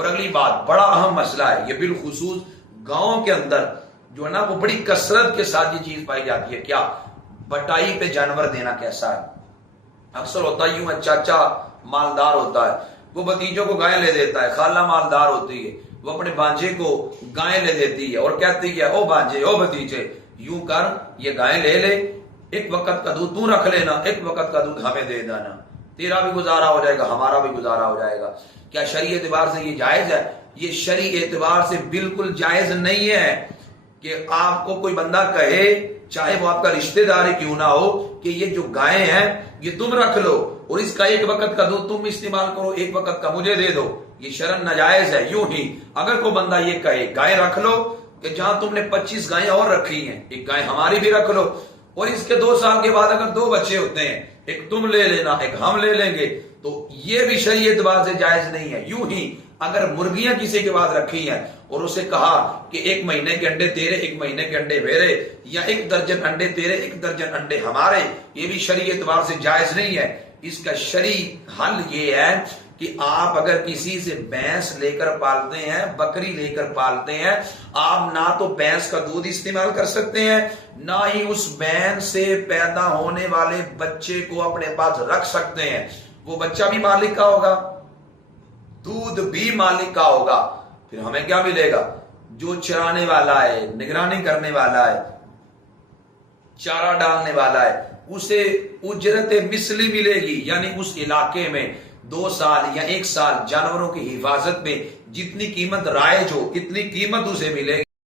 اور اگلی بات، بڑا اہم مسئلہ ہے یہ، بالخصوص گاؤں کے اندر جو ہے نا وہ بڑی کثرت کے ساتھ یہ چیز پائی جاتی ہے، کیا؟ بٹائی پہ جانور دینا کیسا ہے؟ اکثر ہوتا ہے یوں، چاچا مالدار ہوتا ہے، وہ بھتیجوں کو گائے لے دیتا ہے، خالہ مالدار ہوتی ہے، وہ اپنے بانجے کو گائے لے دیتی ہے اور کہتی ہے او بانجے او بھتیجے یوں کر، یہ گائے لے لے، ایک وقت کا دودھ تو رکھ لینا، ایک وقت کا دودھ ہمیں دے دینا، تیرا بھی گزارا ہو جائے گا، ہمارا بھی گزارا ہو جائے گا۔ کیا شرعی اعتبار سے یہ جائز ہے؟ یہ شرعی اعتبار سے بالکل جائز نہیں ہے کہ آپ کو کوئی بندہ کہے، چاہے وہ آپ کا رشتہ دار ہی کیوں نہ ہو، کہ یہ جو گائے ہیں یہ تم رکھ لو اور اس کا ایک وقت کا دودھ تم استعمال کرو، ایک وقت کا مجھے دے دو، یہ شرعن ناجائز ہے۔ یوں ہی اگر کوئی بندہ یہ کہے گائے رکھ لو، کہ جہاں تم نے 25 گائیں اور رکھی ہیں، ایک گائے ہماری بھی رکھ لو، اور اس کے 2 سال کے بعد اگر 2 بچے ہوتے ہیں، ایک تم لے لینا ایک ہم لے لیں گے، تو یہ بھی شرعی اعتبار سے جائز نہیں ہے۔ یوں ہی اگر مرغیاں کسی کے بعد رکھی ہیں اور اسے کہا کہ 1 مہینے کے انڈے تیرے 1 مہینے کے انڈے میرے، یا 1 درجن انڈے تیرے 1 درجن انڈے ہمارے، یہ بھی شرعی اعتبار سے جائز نہیں ہے۔ اس کا شرعی حل یہ ہے کہ آپ اگر کسی سے بھینس لے کر پالتے ہیں، بکری لے کر پالتے ہیں، آپ نہ تو بھینس کا دودھ استعمال کر سکتے ہیں، نہ ہی اس بھینس سے پیدا ہونے والے بچے کو اپنے پاس رکھ سکتے ہیں۔ وہ بچہ بھی مالک کا ہوگا، دودھ بھی مالک کا ہوگا، پھر ہمیں کیا ملے گا؟ جو چرانے والا ہے، نگرانی کرنے والا ہے، چارہ ڈالنے والا ہے، اسے اجرت مثلی ملے گی، یعنی اس علاقے میں 2 سال یا 1 سال جانوروں کی حفاظت میں جتنی قیمت رائج ہو اتنی قیمت اسے ملے گی۔